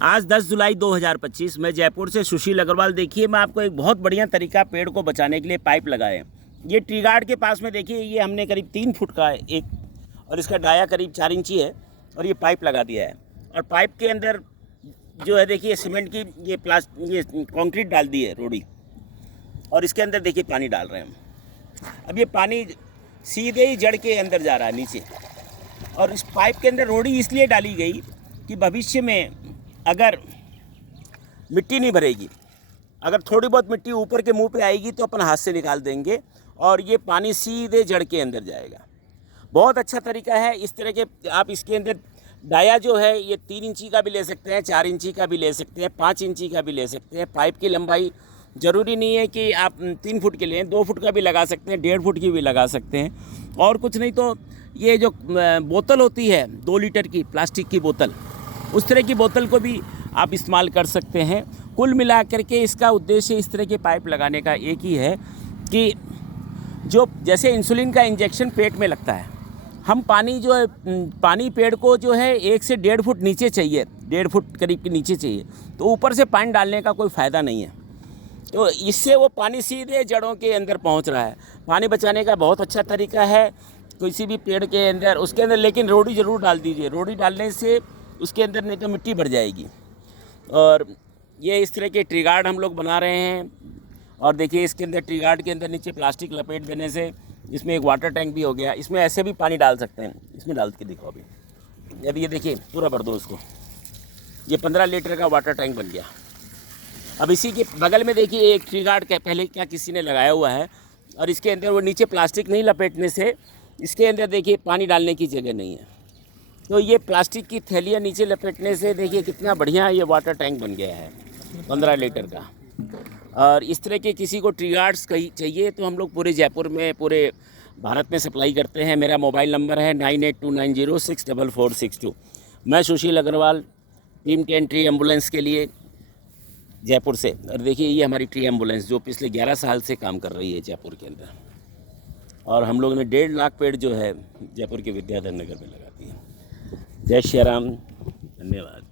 आज 10 जुलाई 2025 मैं जयपुर से सुशील अग्रवाल। देखिए, मैं आपको एक बहुत बढ़िया तरीका पेड़ को बचाने के लिए पाइप लगाए। ये ट्री गार्ड के पास में देखिए, ये हमने करीब 3 फुट का एक और इसका डाया करीब 4 इंची है और ये पाइप लगा दिया है। और पाइप के अंदर जो है देखिए सीमेंट की ये कंक्रीट डाल दी है रोड़ी, और इसके अंदर देखिए पानी डाल रहे हैं हम। अब ये पानी सीधे ही जड़ के अंदर जा रहा है नीचे, और इस पाइप के अंदर रोड़ी इसलिए डाली गई कि भविष्य में अगर मिट्टी नहीं भरेगी, अगर थोड़ी बहुत मिट्टी ऊपर के मुंह पे आएगी तो अपन हाथ से निकाल देंगे और ये पानी सीधे जड़ के अंदर जाएगा। बहुत अच्छा तरीका है। इस तरह के आप इसके अंदर डाया जो है ये 3 इंची का भी ले सकते हैं, 4 इंची का भी ले सकते हैं, 5 इंची का भी ले सकते हैं। पाइप की लंबाई ज़रूरी नहीं है कि आप 3 फुट के लें, 2 फुट का भी लगा सकते हैं, 1.5 फुट की भी लगा सकते हैं। और कुछ नहीं तो ये जो बोतल होती है 2 लीटर की प्लास्टिक की बोतल, उस तरह की बोतल को भी आप इस्तेमाल कर सकते हैं। कुल मिला करके इसका उद्देश्य इस तरह के पाइप लगाने का एक ही है कि जो जैसे इंसुलिन का इंजेक्शन पेट में लगता है, हम पानी जो है पानी पेड़ को जो है 1 से 1.5 फुट नीचे चाहिए, 1.5 फुट करीब के नीचे चाहिए, तो ऊपर से पानी डालने का कोई फ़ायदा नहीं है। तो इससे वो पानी सीधे जड़ों के अंदर पहुंच रहा है। पानी बचाने का बहुत अच्छा तरीका है किसी भी पेड़ के अंदर, उसके अंदर लेकिन रोड़ी ज़रूर डाल दीजिए। रोड़ी डालने से उसके अंदर नहीं तो मिट्टी भर जाएगी। और ये इस तरह के ट्री गार्ड हम लोग बना रहे हैं। और देखिए इसके अंदर ट्री गार्ड के अंदर नीचे प्लास्टिक लपेट देने से इसमें एक वाटर टैंक भी हो गया। इसमें ऐसे भी पानी डाल सकते हैं, इसमें डाल के दिखाओ अभी। अब ये देखिए पूरा भर दो इसको, ये 15 लीटर का वाटर टैंक बन गया। अब इसी के बगल में देखिए एक ट्री गार्ड पहले क्या किसी ने लगाया हुआ है, और इसके अंदर वो नीचे प्लास्टिक नहीं लपेटने से इसके अंदर देखिए पानी डालने की जगह नहीं है। तो ये प्लास्टिक की थैलियाँ नीचे लपेटने से देखिए कितना बढ़िया ये वाटर टैंक बन गया है 15 लीटर का। और इस तरह के किसी को ट्री गार्ड्स कहीं चाहिए तो हम लोग पूरे जयपुर में, पूरे भारत में सप्लाई करते हैं। मेरा मोबाइल नंबर है 9829064462। मैं सुशील अग्रवाल, टीम 10 ट्री एम्बुलेंस के लिए जयपुर से। और देखिए ये हमारी ट्री एम्बुलेंस जो पिछले 11 साल से काम कर रही है जयपुर के अंदर, और हम लोगों ने 1.5 लाख पेड़ जो है जयपुर के विद्याधर नगर में लगा दिए। जय श्री राम, धन्यवाद।